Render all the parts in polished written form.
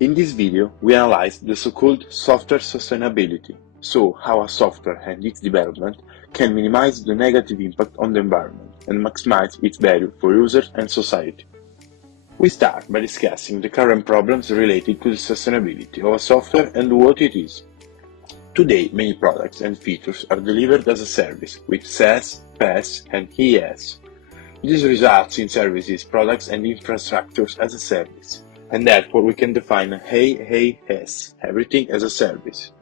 In this video, we analyze the so-called software sustainability, so how a software and its development can minimize the negative impact on the environment and maximize its value for users and society. We start by discussing the current problems related to the sustainability of a software and what it is. Today, many products and features are delivered as a service with SaaS, PaaS, and IaaS. This results in services, products, and infrastructures as a service, and therefore we can define IaaS, everything as a service.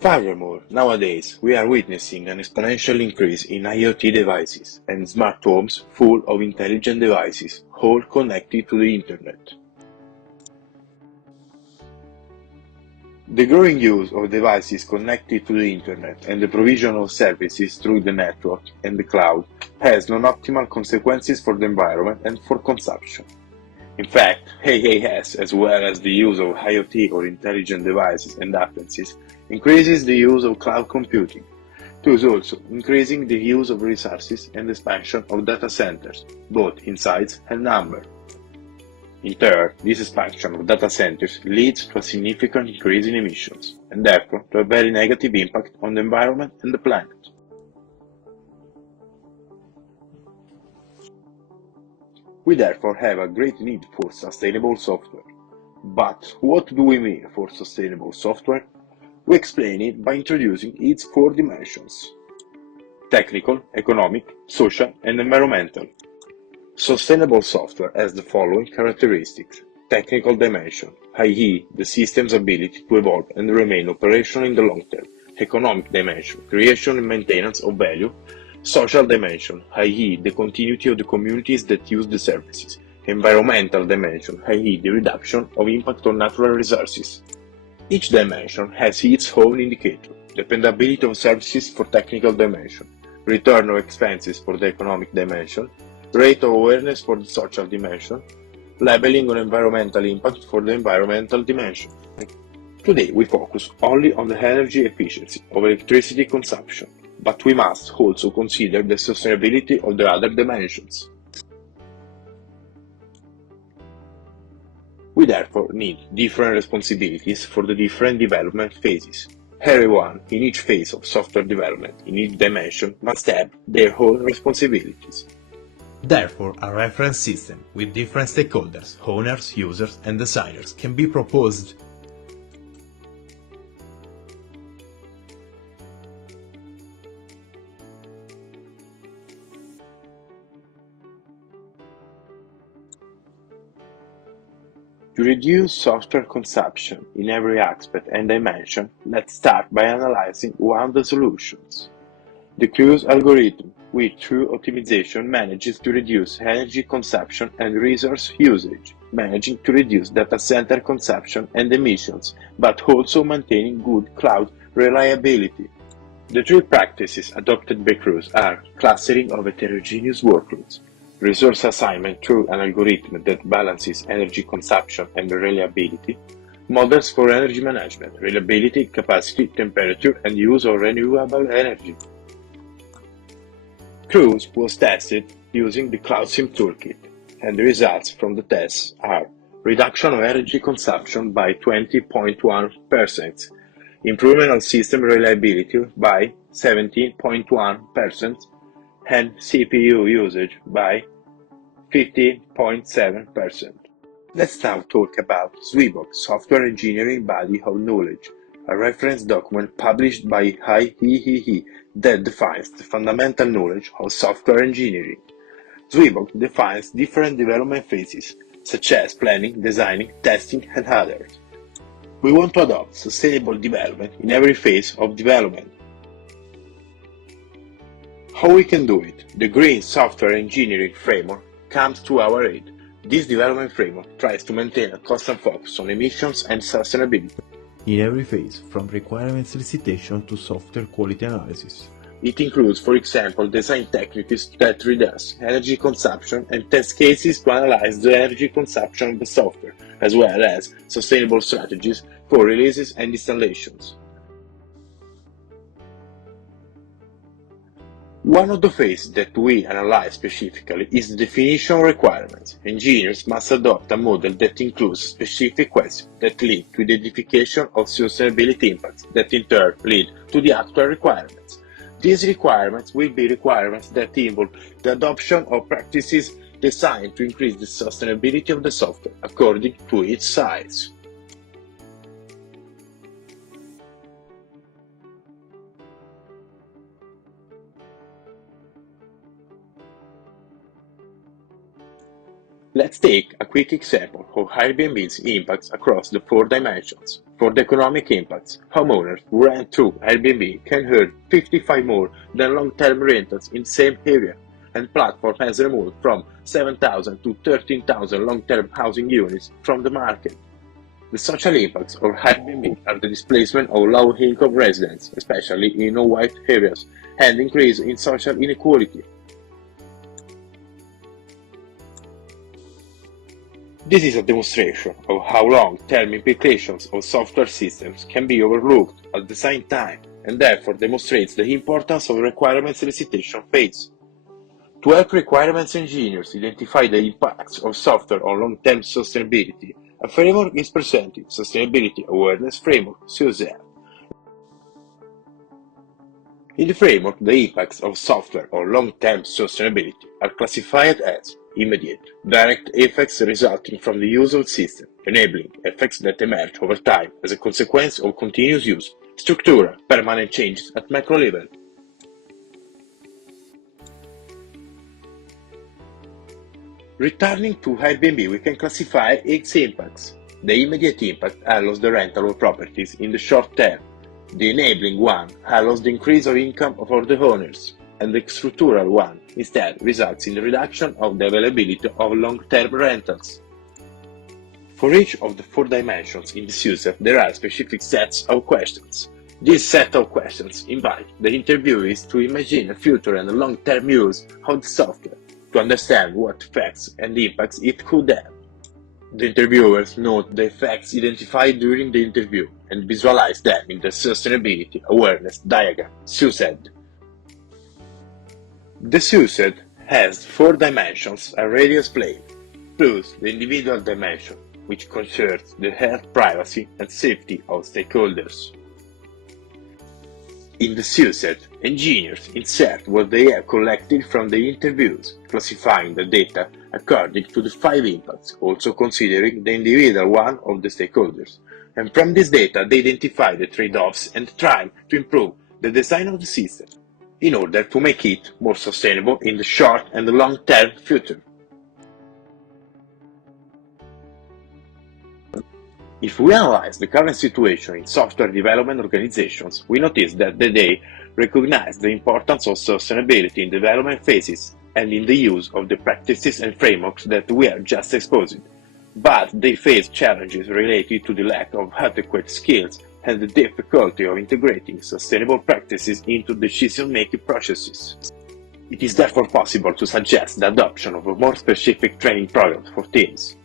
Furthermore, nowadays we are witnessing an exponential increase in IoT devices and smart homes full of intelligent devices, all connected to the internet. The growing use of devices connected to the internet and the provision of services through the network and the cloud has non-optimal consequences for the environment and for consumption. In fact, IaaS, as well as the use of IoT or intelligent devices and appliances, increases the use of cloud computing, thus also increasing the use of resources and expansion of data centers, both in size and number. In turn, this expansion of data centers leads to a significant increase in emissions, and therefore to a very negative impact on the environment and the planet. We therefore have a great need for sustainable software. But what do we mean for sustainable software? We explain it by introducing its 4 dimensions: technical, economic, social, and environmental. Sustainable software has the following characteristics: technical dimension, i.e., the system's ability to evolve and remain operational in the long term; economic dimension, creation and maintenance of value; social dimension, i.e., the continuity of the communities that use the services; environmental dimension, i.e., the reduction of impact on natural resources. Each dimension has its own indicator: dependability of services for technical dimension, return of expenses for the economic dimension, rate of awareness for the social dimension, labeling on environmental impact for the environmental dimension. Today we focus only on the energy efficiency of electricity consumption, but we must also consider the sustainability of the other dimensions. We therefore need different responsibilities for the different development phases. Everyone in each phase of software development, in each dimension, must have their own responsibilities. Therefore, a reference system with different stakeholders, owners, users, and designers can be proposed. To reduce software consumption in every aspect and dimension, let's start by analyzing one of the solutions: the Cruise algorithm, which through optimization manages to reduce energy consumption and resource usage, managing to reduce data center consumption and emissions, but also maintaining good cloud reliability. The 3 practices adopted by Cruise are clustering of heterogeneous workloads, resource assignment through an algorithm that balances energy consumption and reliability, models for energy management, reliability, capacity, temperature, and use of renewable energy. Cruise was tested using the CloudSim toolkit, and the results from the tests are: reduction of energy consumption by 20.1%, improvement of system reliability by 17.1%, and CPU usage by 50.7%. Let's now talk about SWIBOK, Software Engineering Body of Knowledge, a reference document published by IEEE that defines the fundamental knowledge of software engineering. SWIBOK defines different development phases, such as planning, designing, testing, and others. We want to adopt sustainable development in every phase of development. How we can do it? The Green Software Engineering Framework comes to our aid. This development framework tries to maintain a constant focus on emissions and sustainability In every phase, from requirements elicitation to software quality analysis. It includes, for example, design techniques that reduce energy consumption and test cases to analyze the energy consumption of the software, as well as sustainable strategies for releases and installations. One of the phases that we analyze specifically is the definition requirements. Engineers must adopt a model that includes specific questions that lead to the identification of sustainability impacts that in turn lead to the actual requirements. These requirements will be requirements that involve the adoption of practices designed to increase the sustainability of the software according to its size. Let's take a quick example of Airbnb's impacts across the 4 dimensions. For the economic impacts, homeowners who rent through Airbnb can earn 55 more than long-term rentals in the same area, and platform has removed from 7,000 to 13,000 long-term housing units from the market. The social impacts of Airbnb are the displacement of low-income residents, especially in non-white areas, and increase in social inequality. This is a demonstration of how long-term implications of software systems can be overlooked at the same time, and therefore demonstrates the importance of requirements recitation phase. To help requirements engineers identify the impacts of software on long-term sustainability, a framework is presented, Sustainability Awareness Framework, SUSE. In the framework, the impacts of software on long-term sustainability are classified as immediate, direct effects resulting from the use of the system, enabling effects that emerge over time as a consequence of continuous use, structural, permanent changes at macro level. Returning to Airbnb, we can classify its impacts. The immediate impact allows the rental of properties in the short term. The enabling one allows the increase of income for the owners, and the structural one instead results in the reduction of the availability of long-term rentals. For each of the 4 dimensions in this user, there are specific sets of questions. This set of questions invite the interviewees to imagine a future and a long-term use of the software, to understand what effects and impacts it could have. The interviewers note the effects identified during the interview and visualize them in the Sustainability Awareness Diagram, SUSED. The SUSED has 4 dimensions already explained, plus the individual dimension, which concerns the health, privacy, and safety of stakeholders. In the SUSED, engineers insert what they have collected from the interviews, classifying the data according to the 5 impacts, also considering the individual one of the stakeholders. And from this data, they identify the trade-offs and try to improve the design of the system in order to make it more sustainable in the short and the long-term future. If we analyze the current situation in software development organizations, we notice that they recognize the importance of sustainability in development phases and in the use of the practices and frameworks that we have just exposed. But they face challenges related to the lack of adequate skills and the difficulty of integrating sustainable practices into decision-making processes. It is therefore possible to suggest the adoption of a more specific training program for teams.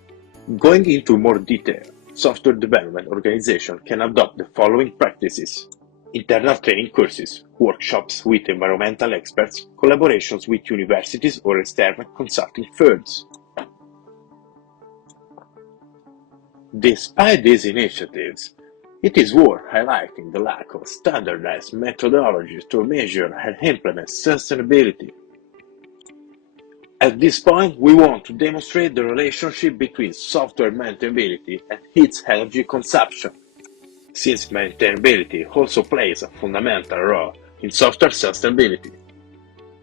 Going into more detail, software development organization can adopt the following practices: internal training courses, workshops with environmental experts, collaborations with universities or external consulting firms. Despite these initiatives, it is worth highlighting the lack of standardized methodologies to measure and implement sustainability. At this point, we want to demonstrate the relationship between software maintainability and its energy consumption, since maintainability also plays a fundamental role in software sustainability.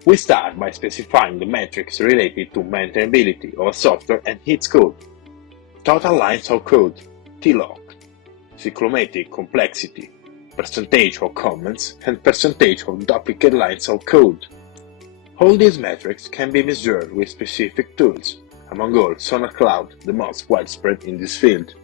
We start by specifying the metrics related to maintainability of a software and its code: total lines of code, TLOC, cyclomatic complexity, percentage of comments, and percentage of duplicate lines of code. All these metrics can be measured with specific tools, among all Sonar Cloud, the most widespread in this field.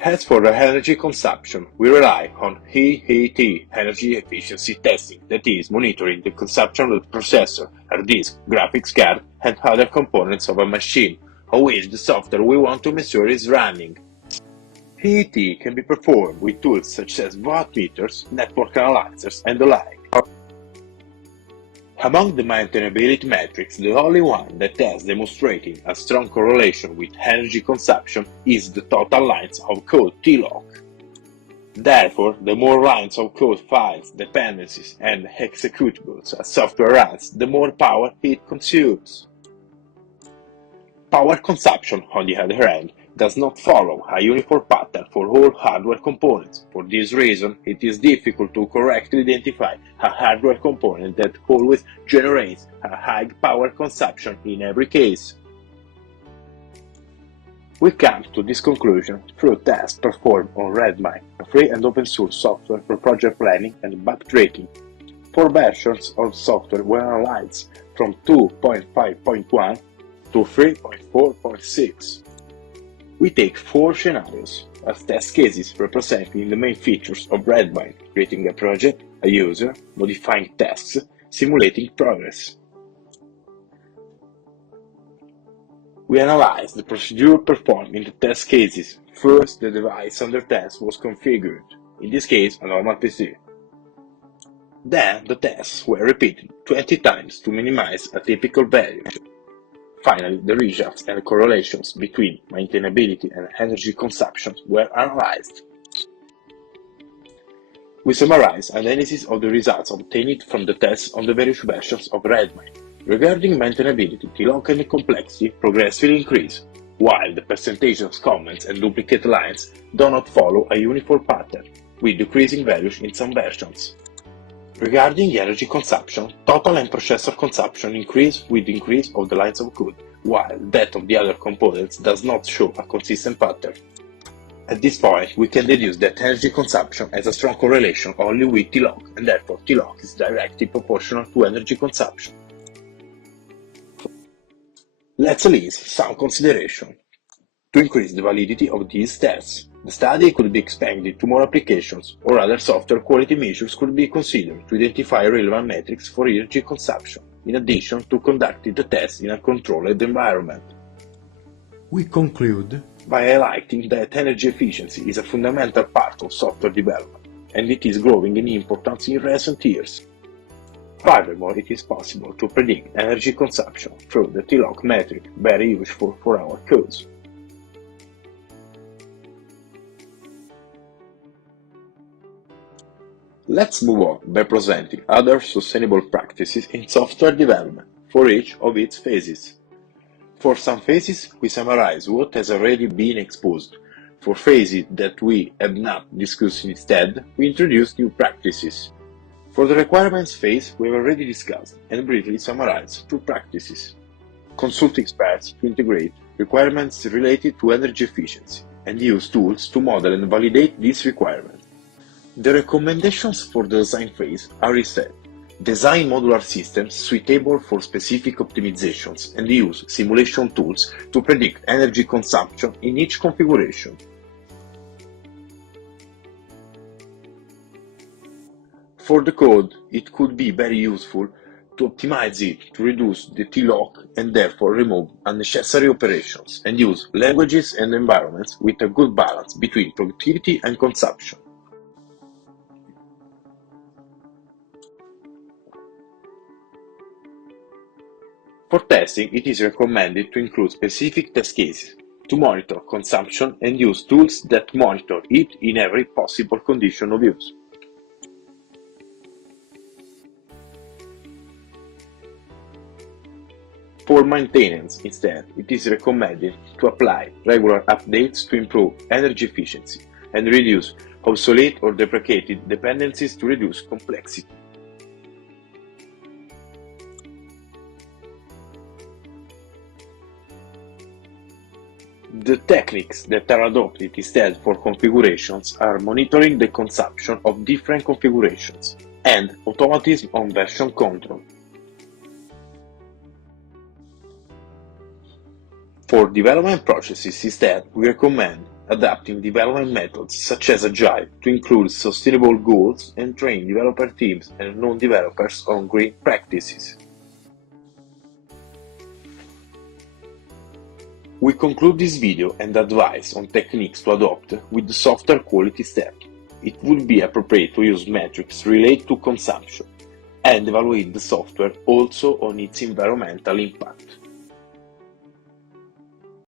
As for the energy consumption, we rely on EET, energy efficiency testing, that is, monitoring the consumption of the processor, hard disk, graphics card, and other components of a machine, on which the software we want to measure is running. HET can be performed with tools such as watt meters, network analyzers, and the like. Among the maintainability metrics, the only one that has demonstrated a strong correlation with energy consumption is the total lines of code TLOC. Therefore, the more lines of code files, dependencies, and executables a software runs, the more power it consumes. Power consumption, on the other hand, does not follow a uniform pattern for all hardware components. For this reason, it is difficult to correctly identify a hardware component that always generates a high power consumption in every case. We come to this conclusion through tests performed on Redmine, a free and open source software for project planning and backtracking. 4 versions of software were analyzed from 2.5.1 to 3.4.6. We take 4 scenarios as test cases representing the main features of Redmine: creating a project, a user, modifying tasks, simulating progress. We analyzed the procedure performed in the test cases. First, the device under test was configured, in this case a normal PC. Then the tests were repeated 20 times to minimize a typical value. Finally, the results and correlations between maintainability and energy consumption were analyzed. We summarize analysis of the results obtained from the tests on the various versions of Redmine. Regarding maintainability, TLOC and complexity progressively increase, while the percentage of comments and duplicate lines do not follow a uniform pattern, with decreasing values in some versions. Regarding energy consumption, total and processor consumption increase with the increase of the lines of code, while that of the other components does not show a consistent pattern. At this point, we can deduce that energy consumption has a strong correlation only with TLOC, and therefore TLOC is directly proportional to energy consumption. Let's list some considerations. To increase the validity of these tests, the study could be expanded to more applications, or other software quality measures could be considered to identify relevant metrics for energy consumption, in addition to conducting the tests in a controlled environment. We conclude by highlighting that energy efficiency is a fundamental part of software development, and it is growing in importance in recent years. Furthermore, it is possible to predict energy consumption through the TLOC metric, very useful for our codes. Let's move on by presenting other sustainable practices in software development for each of its phases. For some phases, we summarize what has already been exposed. For phases that we have not discussed instead, we introduce new practices. For the requirements phase, we have already discussed and briefly summarized 2 practices. Consult experts to integrate requirements related to energy efficiency and use tools to model and validate these requirements. The recommendations for the design phase are instead: design modular systems suitable for specific optimizations and use simulation tools to predict energy consumption in each configuration. For the code, it could be very useful to optimize it to reduce the TLOC and therefore remove unnecessary operations, and use languages and environments with a good balance between productivity and consumption. For testing, it is recommended to include specific test cases to monitor consumption and use tools that monitor it in every possible condition of use. For maintenance, instead, it is recommended to apply regular updates to improve energy efficiency and reduce obsolete or deprecated dependencies to reduce complexity. The techniques that are adopted instead for configurations are monitoring the consumption of different configurations and automatism on version control. For development processes instead, we recommend adapting development methods such as Agile to include sustainable goals and train developer teams and non-developers on green practices. We conclude this video and advise on techniques to adopt with the software quality step. It would be appropriate to use metrics related to consumption and evaluate the software also on its environmental impact.